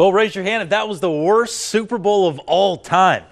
Well, raise your hand if that was the worst Super Bowl of all time.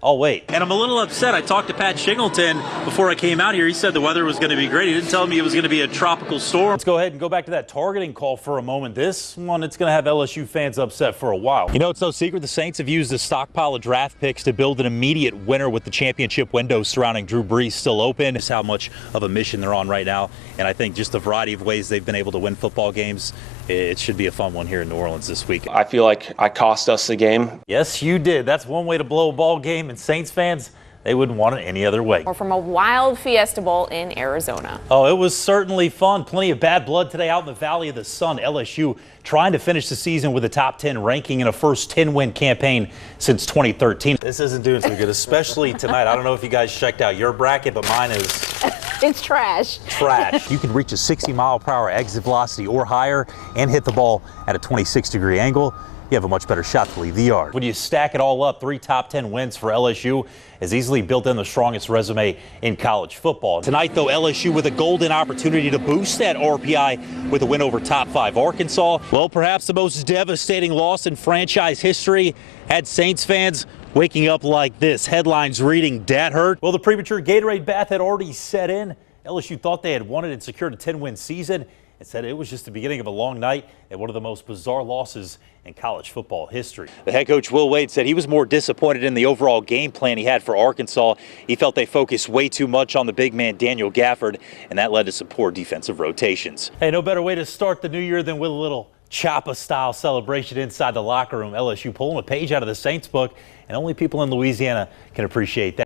I'll wait. And I'm a little upset. I talked to Pat Shingleton before I came out here. He said the weather was going to be great. He didn't tell me it was going to be a tropical storm. Let's go ahead and go back to that targeting call for a moment. This one, it's going to have LSU fans upset for a while. You know, it's no secret the Saints have used a stockpile of draft picks to build an immediate winner with the championship window surrounding Drew Brees still open. It's how much of a mission they're on right now. And I think just the variety of ways they've been able to win football games, it should be a fun one here in New Orleans this week. I feel like I cost us the game. Yes, you did. That's one way to blow a ball game, and Saints fans, they wouldn't want it any other way. Or from a wild Fiesta Bowl in Arizona. Oh, it was certainly fun. Plenty of bad blood today out in the Valley of the Sun. LSU trying to finish the season with a top 10 ranking in a first 10-win campaign since 2013. This isn't doing so good, especially tonight. I don't know if you guys checked out your bracket, but mine is... It's trash. Trash. You can reach a 60-mile-per-hour exit velocity or higher and hit the ball at a 26-degree angle. You have a much better shot to leave the yard. When you stack it all up, 3 top 10 wins for LSU has easily built in the strongest resume in college football. Tonight, though, LSU with a golden opportunity to boost that RPI with a win over top 5 Arkansas. Well, perhaps the most devastating loss in franchise history had Saints fans waking up like this. Headlines reading, "Dat hurt." Well, the premature Gatorade bath had already set in. LSU thought they had won it and secured a 10-win season. It said it was just the beginning of a long night and one of the most bizarre losses in college football history. The head coach, Will Wade, said he was more disappointed in the overall game plan he had for Arkansas. He felt they focused way too much on the big man Daniel Gafford, and that led to some poor defensive rotations. Hey, no better way to start the new year than with a little Choppa-style celebration inside the locker room. LSU pulling a page out of the Saints book, and only people in Louisiana can appreciate that.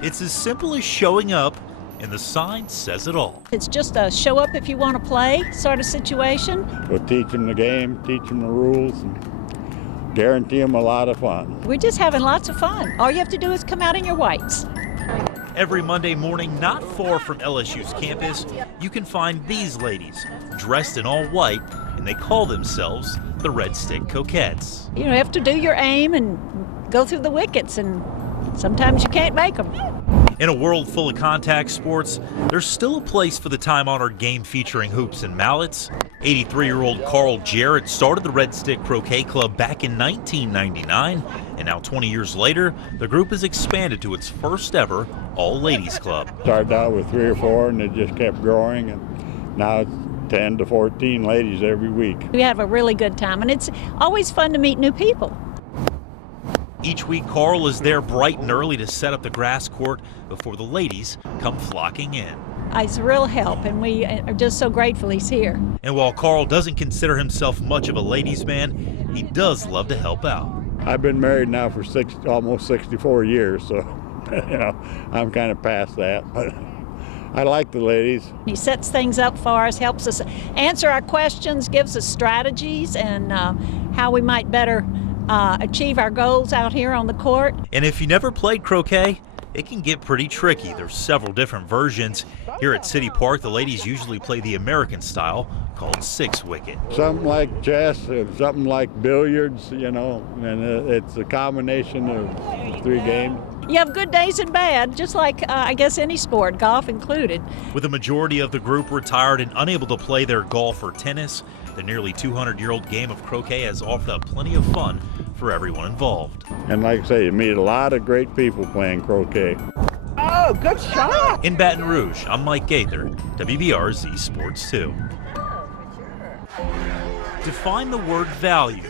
It's as simple as showing up, and the sign says it all. It's just a show up if you want to play sort of situation. We'll teach them the game, teach them the rules, and guarantee them a lot of fun. We're just having lots of fun. All you have to do is come out in your whites. Every Monday morning, not far from LSU's campus, you can find these ladies dressed in all white, and they call themselves the Red Stick Coquettes. You have to do your aim and go through the wickets, and sometimes you can't make them. In a world full of contact sports, there's still a place for the time-honored game featuring hoops and mallets. 83-year-old Carl Jarrett started the Red Stick Croquet Club back in 1999, and now 20 years later, the group has expanded to its first ever all-ladies club. Started out with 3 or 4, and it just kept growing, and now it's 10 to 14 ladies every week. We have a really good time, and it's always fun to meet new people. Each week, Carl is there bright and early to set up the grass court before the ladies come flocking in. It's a real help, and we are just so grateful he's here. And while Carl doesn't consider himself much of a ladies' man, he does love to help out. I've been married now for almost 64 years, so I'm kind of past that. But I like the ladies. He sets things up for us, helps us answer our questions, gives us strategies and how we might better achieve our goals out here on the court. And if you never played croquet, it can get pretty tricky. There's several different versions. Here at City Park, the ladies usually play the American style called 6-wicket. Something like chess, something like billiards, and it's a combination of 3 games. You have good days and bad, just like I guess any sport, golf included. With the majority of the group retired and unable to play their golf or tennis, the nearly 200-year-old game of croquet has offered up plenty of fun for everyone involved. And like I say, you meet a lot of great people playing croquet. Oh, good shot! In Baton Rouge, I'm Mike Gaither, WBRZ Sports 2. Define the word value.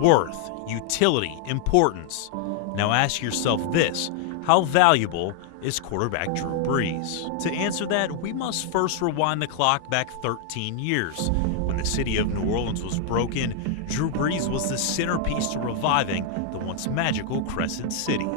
Worth, utility, importance. Now ask yourself this: how valuable is quarterback Drew Brees? To answer that, we must first rewind the clock back 13 years. When the city of New Orleans was broken, Drew Brees was the centerpiece to reviving the once magical Crescent City.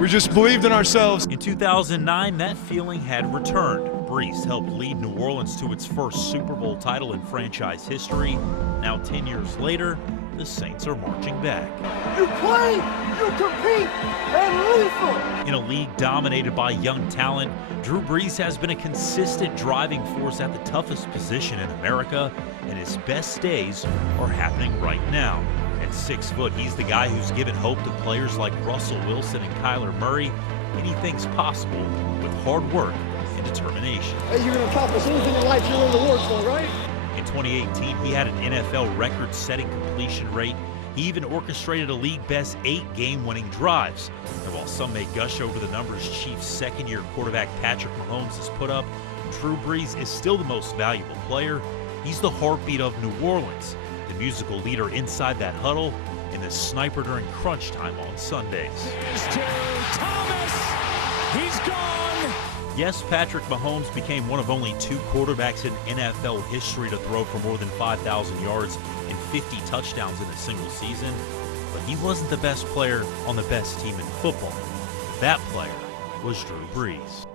We just believed in ourselves. In 2009, that feeling had returned. Brees helped lead New Orleans to its first Super Bowl title in franchise history. Now 10 years later, the Saints are marching back. You play, you compete, and lethal. In a league dominated by young talent, Drew Brees has been a consistent driving force at the toughest position in America, and his best days are happening right now. At 6 foot, he's the guy who's given hope to players like Russell Wilson and Kyler Murray. Anything's possible with hard work and determination. Hey, you're going to top us anything in life you're in the awards for, right? In 2018, he had an NFL record-setting completion rate. He even orchestrated a league-best 8 game-winning drives. And while some may gush over the numbers Chiefs' second-year quarterback Patrick Mahomes has put up, Drew Brees is still the most valuable player. He's the heartbeat of New Orleans, the musical leader inside that huddle, and the sniper during crunch time on Sundays. Here's to Thomas. He's gone. Yes, Patrick Mahomes became one of only 2 quarterbacks in NFL history to throw for more than 5,000 yards and 50 touchdowns in a single season, but he wasn't the best player on the best team in football. That player was Drew Brees.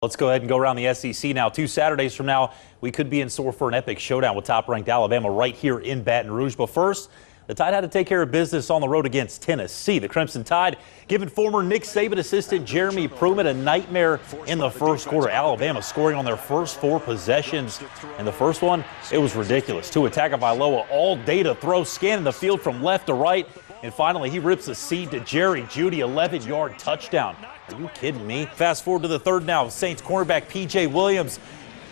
Let's go ahead and go around the SEC now. 2 Saturdays from now, we could be in store for an epic showdown with top-ranked Alabama right here in Baton Rouge. But first, the Tide had to take care of business on the road against Tennessee. The Crimson Tide giving former Nick Saban assistant Jeremy Pruitt a nightmare in the first quarter. Alabama scoring on their first 4 possessions. And the first one, it was ridiculous. Tua Tagovailoa all day to throw, scanning the field from left to right. And finally, he rips a seed to Jerry Jeudy, 11-yard touchdown. Are you kidding me? Fast forward to the third now. Saints cornerback P.J. Williams.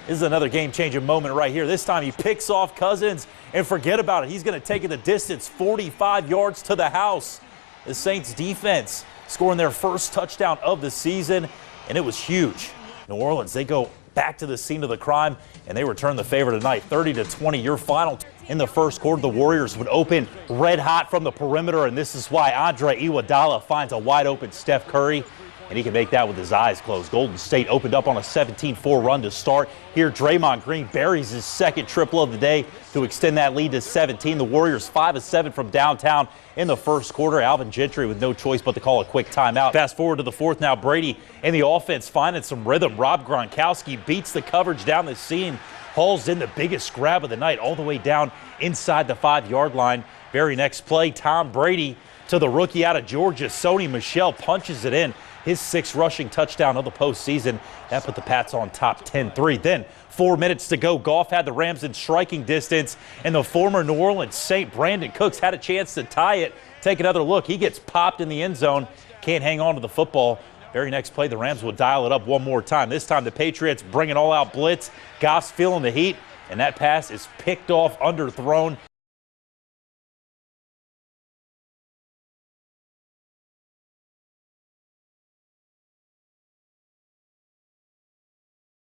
This is another game-changing moment right here. This time he picks off Cousins, and forget about it. He's going to take it the distance, 45 yards to the house. The Saints defense scoring their first touchdown of the season, and it was huge. New Orleans, they go back to the scene of the crime, and they return the favor tonight, 30-20. Your final in the first quarter, the Warriors would open red hot from the perimeter, and this is why Andre Iguodala finds a wide-open Steph Curry. And he can make that with his eyes closed. Golden State opened up on a 17-4 run to start. Here, Draymond Green buries his second triple of the day to extend that lead to 17. The Warriors 5 of 7 from downtown in the first quarter. Alvin Gentry with no choice but to call a quick timeout. Fast forward to the fourth now. Brady and the offense finding some rhythm. Rob Gronkowski beats the coverage down the seam. Hauls in the biggest grab of the night all the way down inside the 5-yard line. Very next play, Tom Brady to the rookie out of Georgia, Sony Michel, punches it in. His 6th rushing touchdown of the postseason. That put the Pats on top 10-3. Then 4 minutes to go. Goff had the Rams in striking distance, and the former New Orleans Saint Brandon Cooks had a chance to tie it. Take another look. He gets popped in the end zone. Can't hang on to the football. Very next play, the Rams will dial it up one more time. This time the Patriots bring an all-out blitz. Goff's feeling the heat, and that pass is picked off, underthrown.